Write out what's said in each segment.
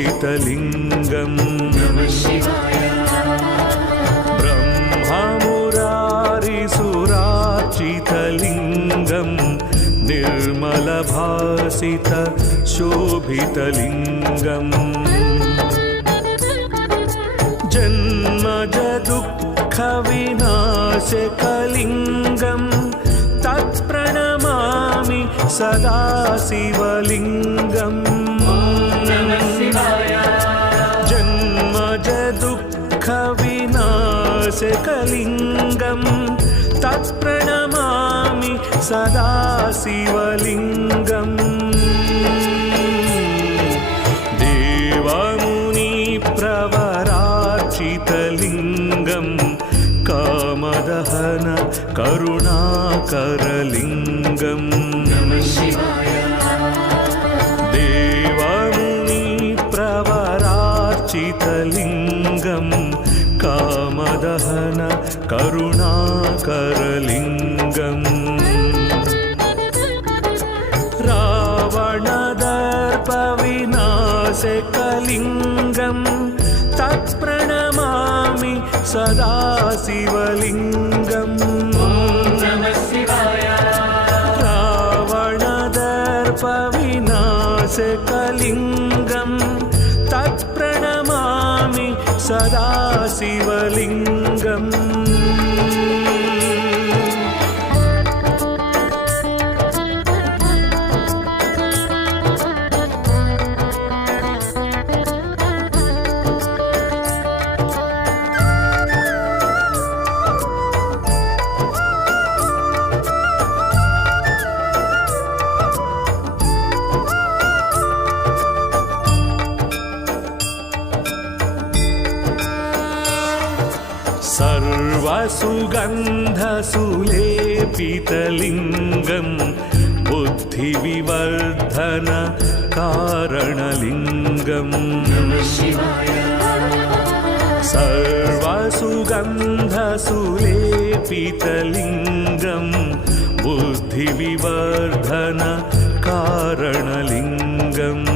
शोभितलिङ्गम् ब्रह्ममुरारिसुरार्चितलिङ्गम् निर्मलभासित शोभितलिङ्गम् जन्मज दुःखविनाशकलिङ्गम् तत्प्रणमामि सदा शिवलिङ्गम् जन्मज दुःखविनाशकलिङ्गम् तत्प्रणमामि सदा शिवलिङ्गम् देवमुनिप्रवरार्चितलिङ्गम् कामदहन करुणाकरलिङ्गम् देवमुनिप्रवरार्चितलिङ्गम् कामदहन करुणाकरलिङ्गम् रावणदर्पविनाशकलिङ्गम् तत्प्रणमामि सदा शिवलिङ्गम् रावणदर्पविनाशकलिङ्गम् तत्प्रणमामि सदा शिवलिङ्गम् सर्वसुगन्धसुलेपितलिङ्गम् बुद्धिविवर्धन कारणलिङ्गम् सर्वसुगन्धसुलेपितलिङ्गम् बुद्धिविवर्धन कारणलिङ्गम्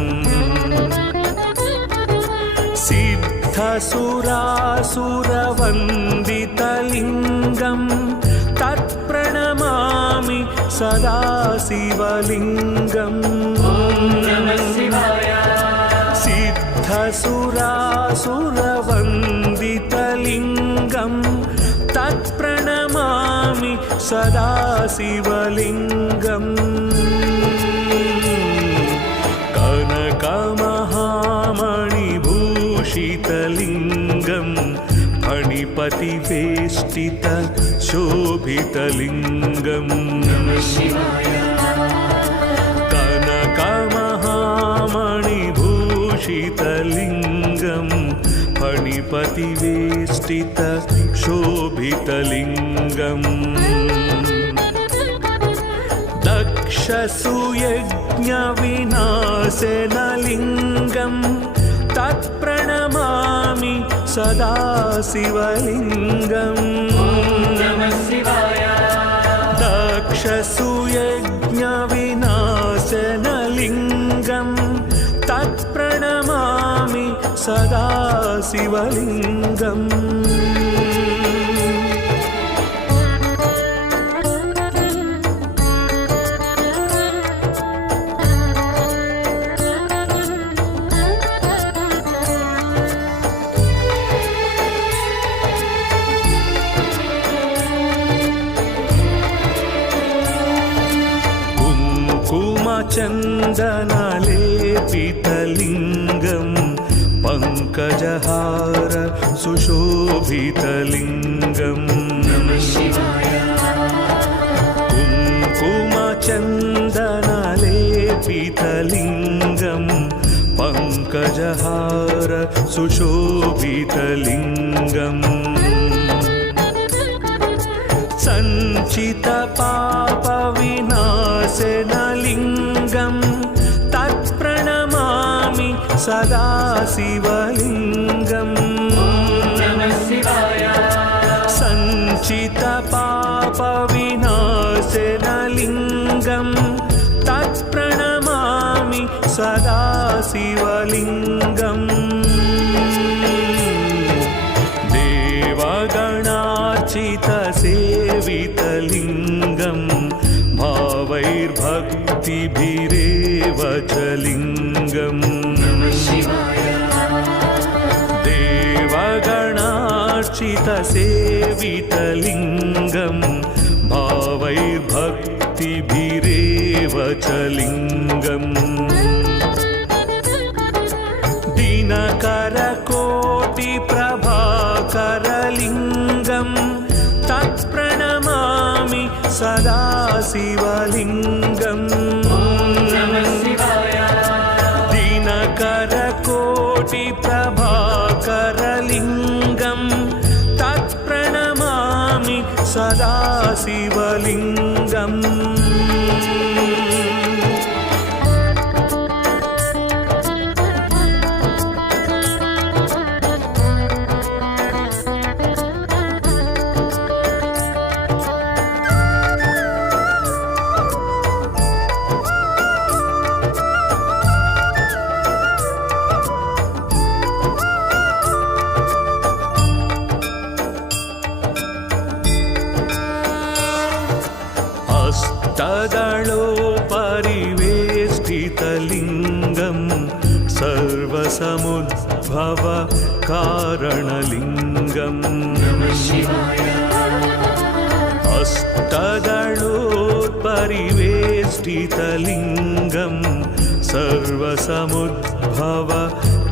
सिद्धसुरासुरवन्दितलिङ्गम् तत्प्रणमामि सदा शिवलिङ्गम् सिद्धसुरासुरवन्दितलिङ्गम् तत्प्रणमामि सदा शिवलिङ्गम् कनकमहामणिभूषितलिङ्गम् फणिपतिवेष्टित शोभितलिङ्गम् कनकमहामणिभूषितलिङ्गम् फणिपतिवेष्टित शोभितलिङ्गम् दक्षसुयज्ञविनाशनलिङ्गम् तत्प्रणमामि सदा शिवलिङ्गम् दक्षसुयज्ञविनाशनलिङ्गम् तत्प्रणमामि सदा शिवलिङ्गम् चन्दनलेपितलिङ्गम् पङ्कजहार सुशोभितलिङ्गम् कुङ्कुमचन्दनलेपितलिङ्गम् पङ्कजहार सुशोभितलिङ्गम् सञ्चितपापविनाशनलिङ्गम् तत्प्रणमामि सदा शिवलिङ्गम् सञ्चितपापविनाशनलिङ्गम् तत्प्रणमामि सदा शिवलिङ्गम् गणार्चितसेवितलिङ्गं भावैर्भक्तिभिरेव च लिङ्गम् दिनकरकोटिप्रभाकरलिङ्गं तत्प्रणमामि सदा शिवलिङ्गम् दिनकरकोटिप्रभाकरलिङ्गं तत्प्रणमामि सदा शिवलिङ्गम् अष्टदलोपरिवेष्टितलिङ्गं सर्वसमुद्भव कारणलिङ्गम् अष्टदलोपरिवेष्टितलिङ्गं सर्वसमुद्भव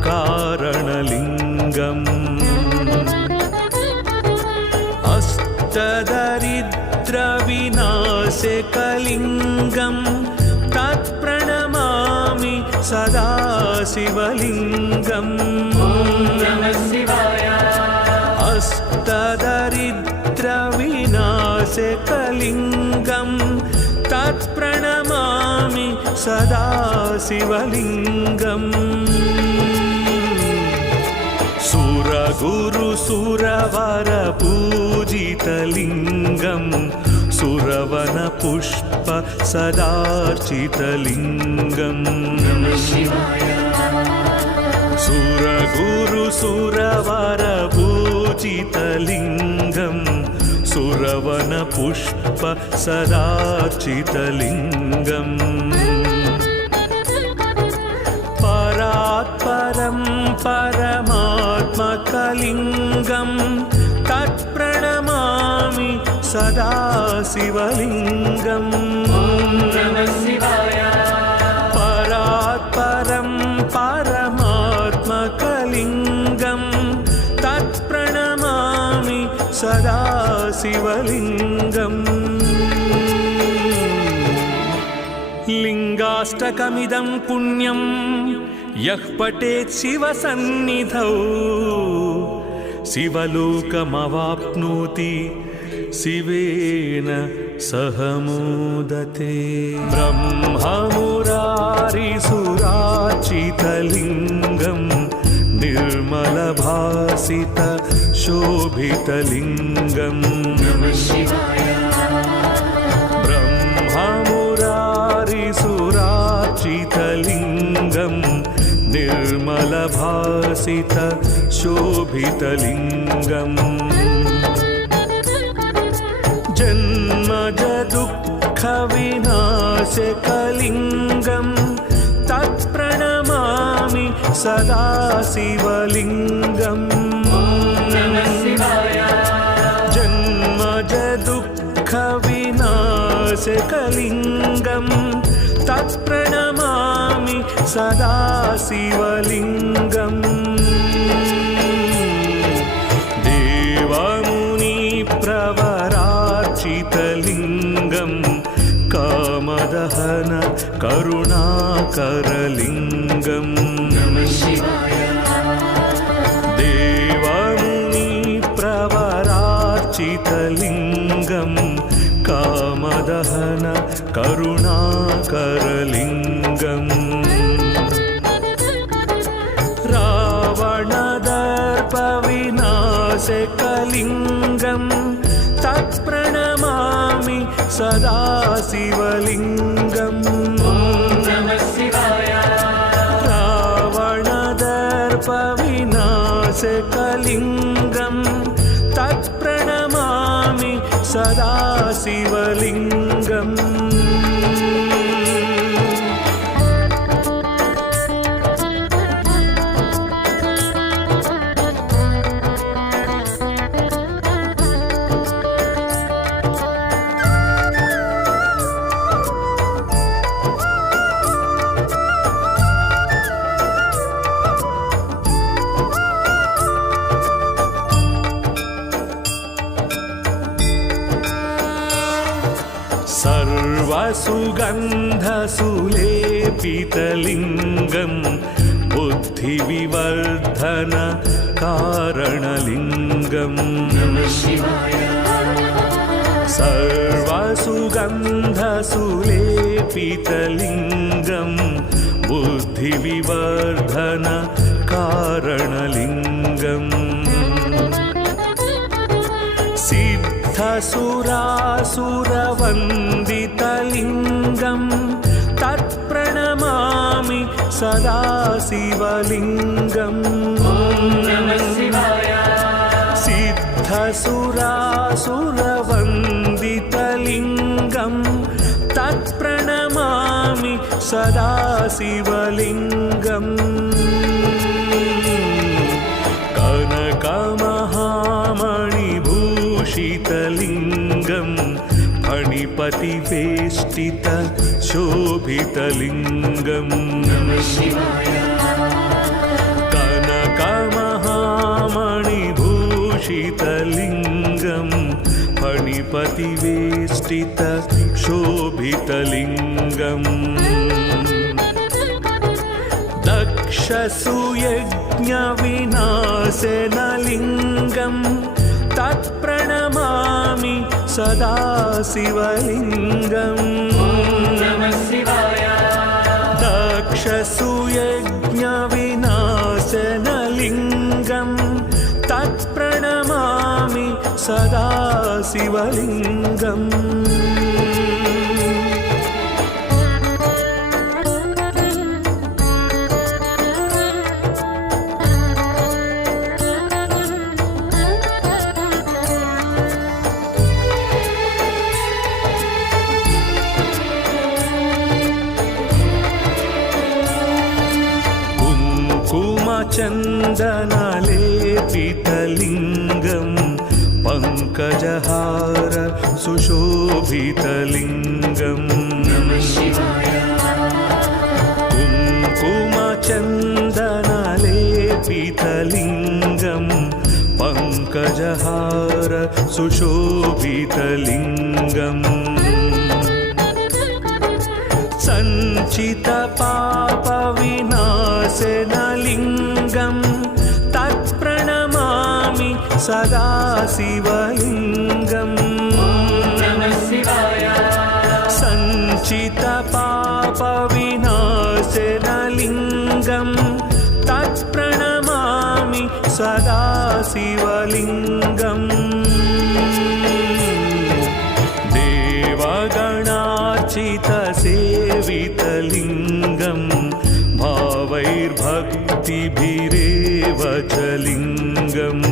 कारणलिङ्गम् अष्टदरिद्रविनाशकलिङ्गं तत्प्रणमामि सदा शिवलिङ्गम् अष्टदरिद्रविनाशकलिङ्गं तत्प्रणमामि सदा शिवलिङ्गम् सुरगुरुसुरवरपूजितलिङ्गं सुरवनपुष्प सदार्चितलिङ्गम् सुरगुरुसुरवरपूजितलिङ्गं सुरवनपुष्प सदार्चितलिङ्गम् परात्परं परमात्मकलिङ्गं तत्प्रणमामि सदा शिवलिङ्गम् परात्परं परमात्मकलिङ्गं तत्प्रणमामि सदा शिवलिङ्गम् लिङ्गाष्टकमिदं पुण्यं यः पठेत् शिवसन्निधौ शिवलोकमवाप्नोति शिवेन सह मोदते। ब्रह्ममुरारिसुरार्चितलिङ्गं निर्मलभासित शोभितलिङ्गम् ब्रह्ममुरारिसुरार्चितलिङ्गं निर्मलभासित शोभितलिङ्गम् जन्मजदुःखविनाशकलिङ्गं तत्प्रणमामि सदा शिवलिङ्गम् जन्मजदुःखविनाशकलिङ्गं तत्प्रणमामि सदा शिवलिङ्गम् देवमुनिप्रवरार्चितलिङ्गं कामदहन करुणाकरलिङ्गम् देवमुनिप्रवरार्चितलिङ्गं कामदहन करुणाकरलिङ्गम् रावणदर्पविनाशकलिङ्गं तत्प्रणमामि सदा शिवलिङ्गम् रावणदर्पविनाशकलिङ्गं तत्प्रणमामि सदा शिवलिङ्गम् सर्वसुगन्धसुलेपितलिङ्गं बुद्धिविवर्धन कारणलिङ्गम् सर्वसुगन्धसुलेपितलिङ्गं बुद्धिविवर्धन कारणलिङ्गम् सिद्धसुरासुरवन्दितलिङ्गं तत्प्रणमामि सदा शिवलिङ्गम् सिद्धसुरासुरवन्दितलिङ्गं तत्प्रणमामि सदा शिवलिङ्गम् कनकमहामणिभूषितलिङ्गं फणिपतिवेष्टित शोभितलिङ्गम् कनकमहामणिभूषितलिङ्गं फणिपतिवेष्टित शोभितलिङ्गम् दक्षसुयज्ञविनाशनलिङ्गं तत्प्रणमामि सदा शिवलिङ्गम् दक्षसुयज्ञविनाशनलिङ्गं तत्प्रणमामि सदा शिवलिङ्गम् चन्दनलेपितलिङ्गं पङ्कजहार सुशोभितलिङ्गम् कुङ्कुमचन्दनलेपितलिङ्गं पङ्कजहार सुशोभितलिङ्गम् सञ्चितपापविनाशनलिङ्गं तत्प्रणमामि सदा शिवलिङ्गम् सञ्चितपापविनाशनलिङ्गं तत्प्रणमामि सदा शिवलिङ्गम् देवगणार्चितसेवितलिङ्गं भावैर्भक्तिभिरेव च लिङ्गम्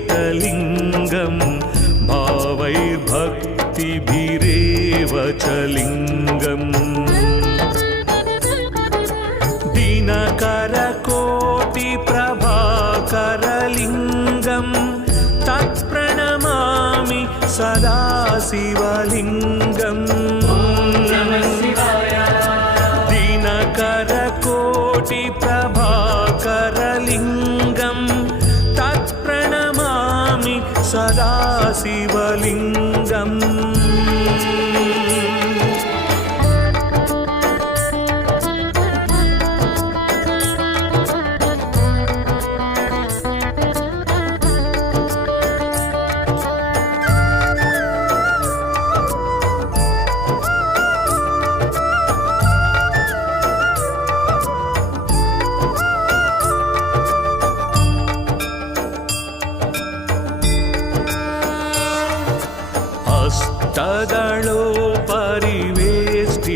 देवगणार्चितसेवितलिङ्गं भावैर्भक्तिभिरेव च लिङ्गम् दिनकरकोटिप्रभाकरलिङ्गं तत्प्रणमामि सदा शिवलिङ्गम् दिनकरकोटिप्रभाकरलिङ्गं तत्प्रणमामि सदा शिवलिङ्गम्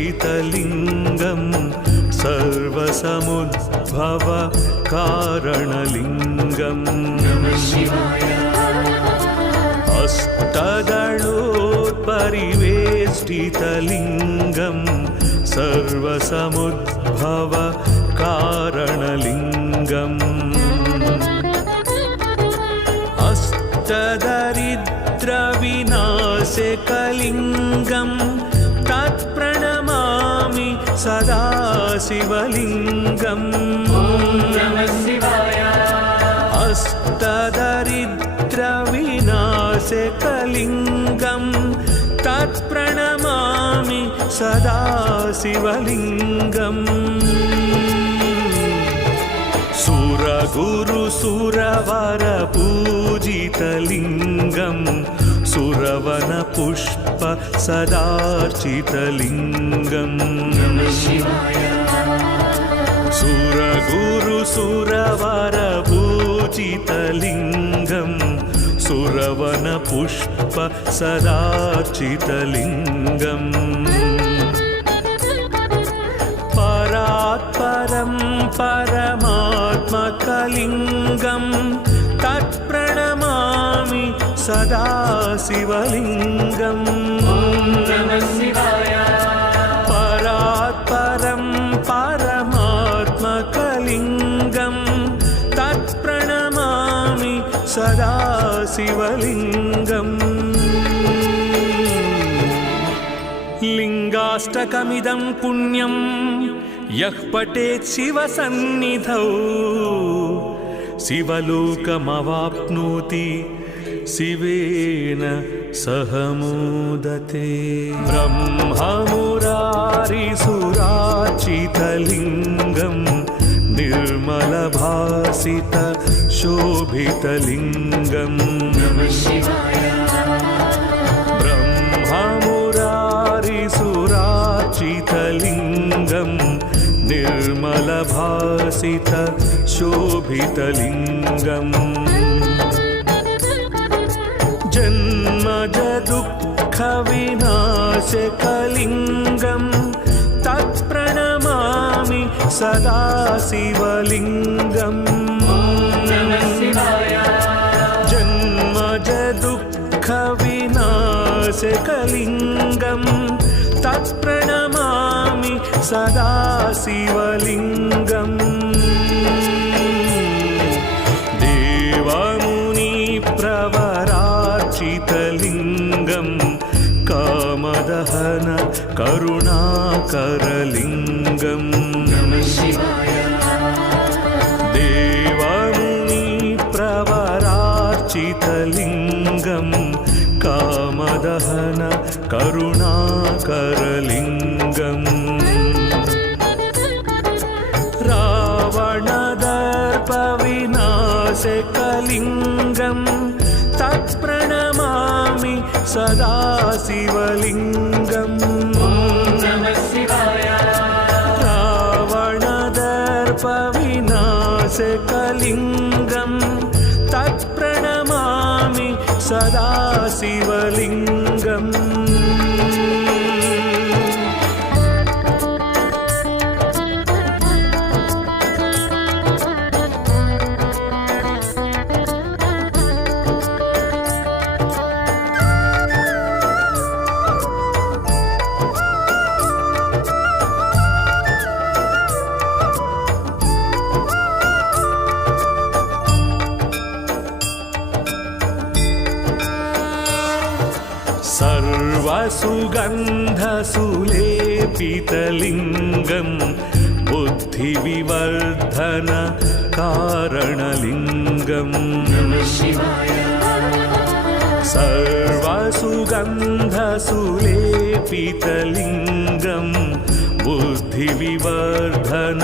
अष्टदलोपरिवेष्टितलिङ्गं सर्वसमुद्भव कारणलिङ्गम् अष्टदलोपरिवेष्टितलिङ्गं सर्वसमुद्भव कारणलिङ्गम् अष्टदरिद्रविनाशकलिङ्गं तत्प्रणमामि सदा शिवलिङ्गम् अष्टदरिद्र दारिद्र्यविनाशकलिङ्गं तत्प्रणमामि सदा शिवलिङ्गम् सुरगुरुसुरवरपूजितलिङ्गं सुरवनपुष्प सदार्चितलिङ्गम् सुरगुरुसुरवरपूजितलिङ्गं सुरवनपुष्प सदार्चितलिङ्गम् परात्परं परमात्मकलिङ्गं तत्प्रणमामि सदा शिवलिङ्गम् परात्परं परमात्मकलिङ्गं तत्प्रणमामि सदा शिवलिङ्गम् लिङ्गाष्टकमिदं पुण्यं यः पठेत् शिवसन्निधौ शिवलोकमवाप्नोति शिवेन सह मोदते ब्रह्ममुरारिसुरार्चितलिङ्गं निर्मलभासित शोभितलिङ्गम् ब्रह्ममुरारिसुरार्चितलिङ्गं निर्मलभासित शोभितलिङ्गम् जन्मज दुःखविनाशकलिङ्गं तत्प्रणमामि सदा शिवलिङ्गम् जन्मज दुःखविनाशकलिङ्गं तत्प्रणमामि सदा शिवलिङ्गम् देवमुनिप्रवरार्चितलिङ्गं कामदहन करुणाकरलिङ्गम् देवमुनिप्रवरार्चितलिङ्गं कामदहन करुणाकरलिङ्गम् रावणदर्पविनाशकलिङ्गं तत्प्रणमामि सदा शिवलिङ्गम् रावणदर्पविनाशकलिङ्गं तत्प्रणमामि सदा शिवलिङ्गम् सर्वसुगन्धसुलेपितलिङ्गं बुद्धिविवर्धन कारणलिङ्गम् सर्वसुगन्धसुलेपितलिङ्गं बुद्धिविवर्धन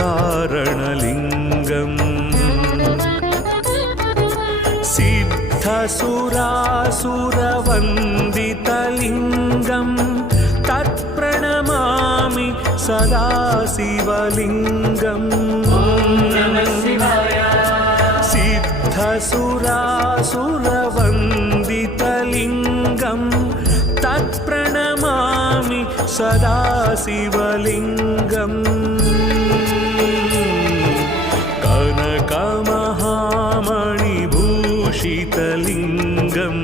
कारणलिङ्गम् सिद्धसुरासुरवन्दितलिङ्गं तत्प्रणमामि सदा शिवलिङ्गम् सिद्धसुरासुरवन्दितलिङ्गं तत्प्रणमामि सदा शिवलिङ्गम् कनकमहामणिभूषितलिङ्गं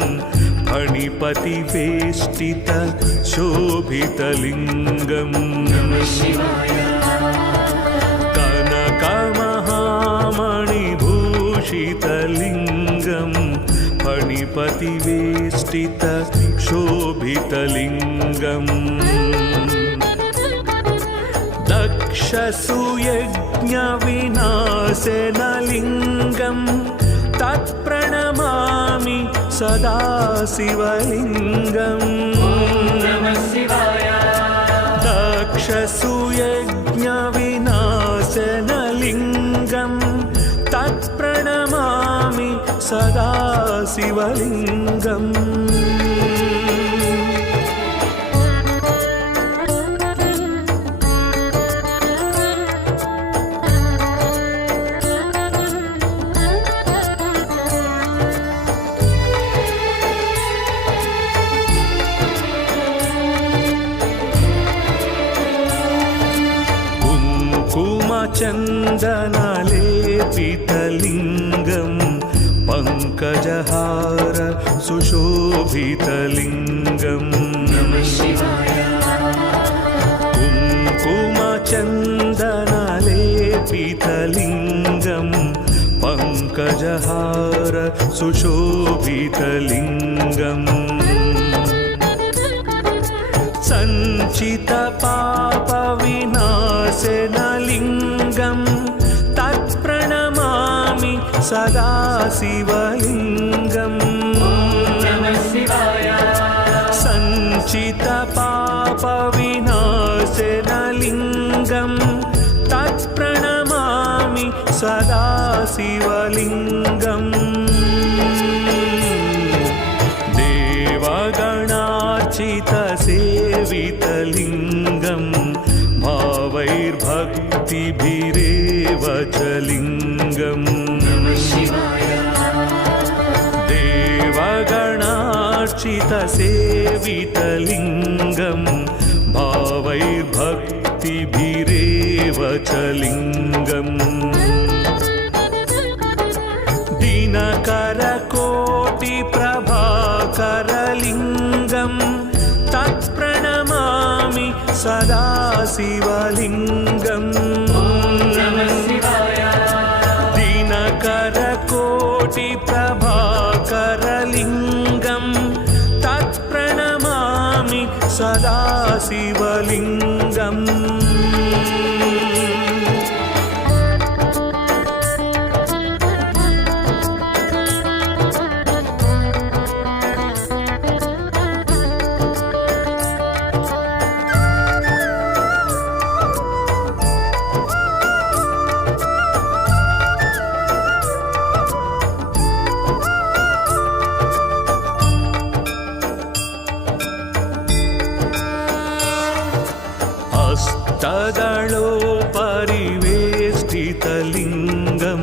फणिपतिवेष्टित शोभितलिङ्गम् कनकमहामणिभूषितलिङ्गं फणिपतिवेष्टित शोभितलिङ्गम् दक्षसुयज्ञविनाशनलिङ्गं तत्प्रणमामि सदा शिवलिङ्गम् दक्षसुयज्ञविनाशनलिङ्गं तत्प्रणमामि सदा शिवलिङ्गम् चन्दनलेपितलिङ्गं पङ्कजहार सुशोभितलिङ्गम् कुङ्कुमचन्दनलेपितलिङ्गं पङ्कजहार सुशोभितलिङ्गम् सञ्चितपापविनाशनलिङ्गं तत्प्रणमामि सदा शिवलिङ्गम् सञ्चितपापविनाशनलिङ्गं तत्प्रणमामि सदा शिवलिङ्गम् देवगणार्चितसेवितलिङ्गं भावैर्भक्तिभिरेव च लिङ्गम् देवगणार्चितसेवितलिङ्गं भावैर्भक्तिभिरेव च लिङ्गम् दिनकरकोटिप्रभाकरलिङ्गं तत्प्रणमामि सदा शिवलिङ्गम् दिनकरकोटिप्रभाकरलिङ्गं तत्प्रणमामि सदा शिवलिङ्गम् हस्तदलोपरिवेष्टितलिङ्गं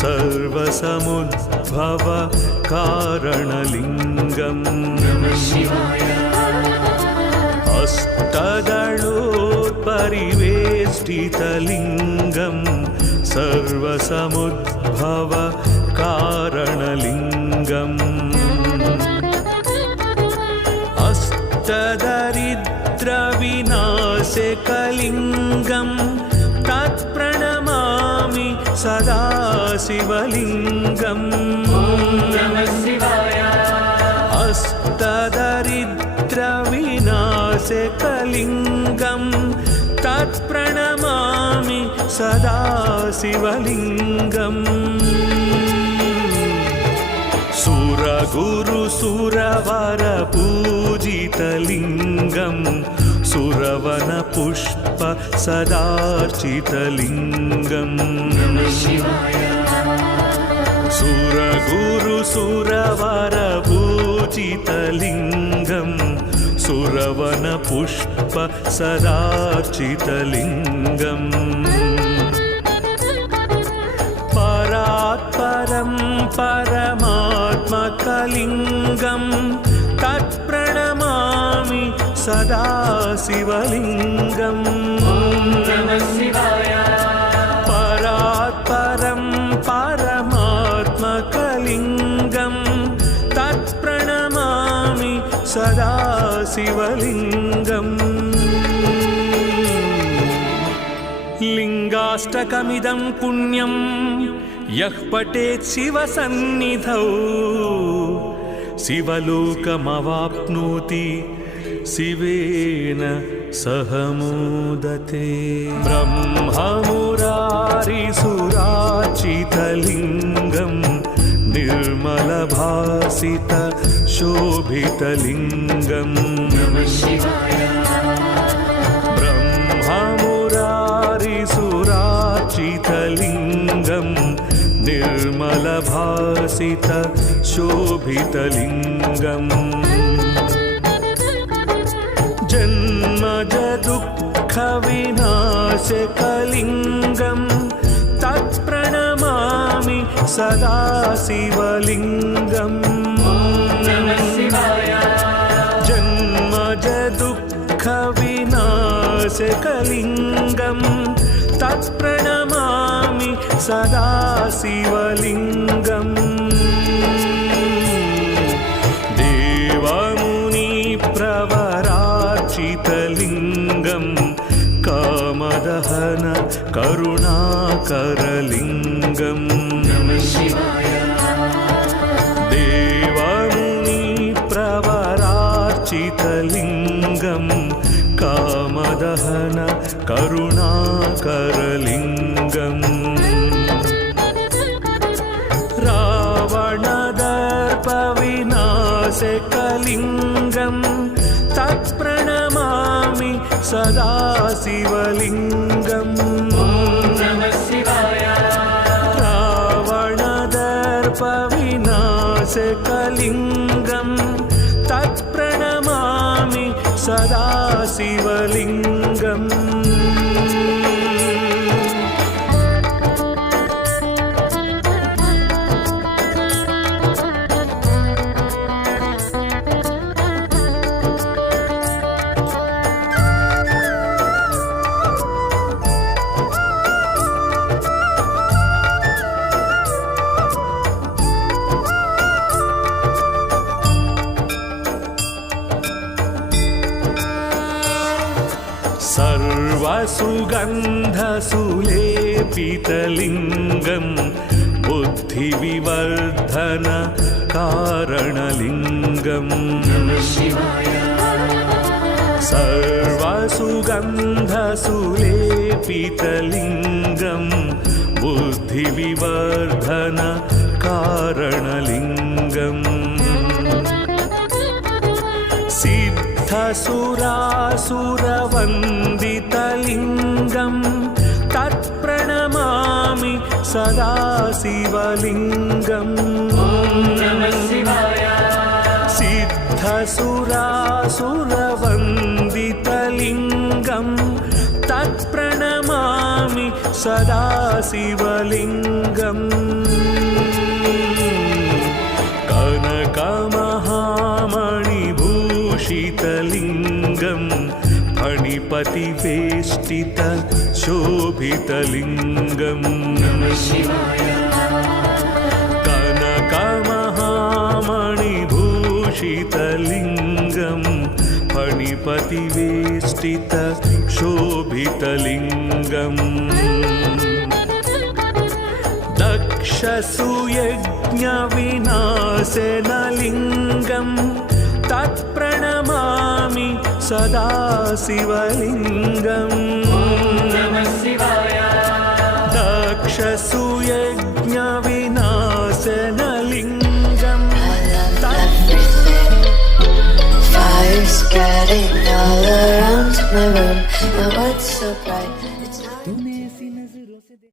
सर्वसमुद्भव कारणलिङ्गम् हस्तदलोपरिवेष्टितलिङ्गं सर्वसमुद्भव कारणलिङ्गम् अष्टदरिद्रविनाशकलिङ्गं तत्प्रणमामि सदा शिवलिङ्गम् अष्टदरिद्रविनाशकलिङ्गं तत्प्रणमामि सदा शिवलिङ्गम् सुरगुरुसुरवरपूजितलिङ्गं सुरवनपुष्प सदार्चितलिङ्गम् सुरगुरुसुरवरपूजितलिङ्गं सुरवनपुष्प सदार्चितलिङ्गम् परात्परं परमात्मकलिङ्गं तत्प्रणमामि सदा शिवलिङ्गम् परात्परं परमात्मकलिङ्गं तत्प्रणमामि सदा शिवलिङ्गम् लिङ्गाष्टकमिदं पुण्यं यः पठेत् शिवसन्निधौ शिवलोकमवाप्नोति शिवेन सह मोदते। ब्रह्ममुरारिसुरार्चितलिङ्गं भासित शोभितलिङ्गम् नमः शिवाय ब्रह्ममुरारिसुरार्चितलिङ्गम् निर्मलभासित शोभितलिङ्गम् जन्मज दुःखविनाशकलिङ्गम् तत्प्रणमामि सदा शिवलिङ्गम् नमः शिवाय जन्मज दुःखविनाशकलिङ्गम् तत्प्रणमामि सदा शिवलिङ्गम् देवमुनिप्रवरार्चितलिङ्गम् कामदहन करुणाकरलिङ्गम् नमः शिवाय देवमुनिप्रवरार्चितलिङ्गम् कामदहन करुणाकरलिङ्गम् रावणदर्पविनाशकलिङ्गम् तत्प्रणमामि सदा शिवलिङ्गम् नमः शिवाय रावणदर्पविनाशकलिङ्गम् तत्प्रणमामि सदा शिवलिङ्गम् सर्वसुगन्धसुलेपितलिङ्गम् बुद्धिविवर्धन कारणलिङ्गम् नमः शिवाय सर्वसुगन्धसुलेपितलिङ्गम् बुद्धिविवर्धन कारणलिङ्गम् सिद्धसुरासुरवन्दितलिङ्गम् तत्प्रणमामि सदा शिवलिङ्गम् नमः शिवाय सिद्धसुरासुरवन्दितलिङ्गम् तत्प्रणमामि सदा शिवलिङ्गम् कनकमहामणिभूषितलिङ्गम् फणिपतिवेष्टित शोभितलिङ्गम् नमः शिवाय कनकमहामणिभूषितलिङ्गम् फणिपतिवेष्टित शोभितलिङ्गम् दक्षसुयज्ञविनाशनलिङ्गम् तत्प्रणमामि सदा शिवलिङ्गम् नमः शिवाय दक्षसुयज्ञविनाशनलिङ्गम् Fire spreading all around my room. My world's so bright. It's not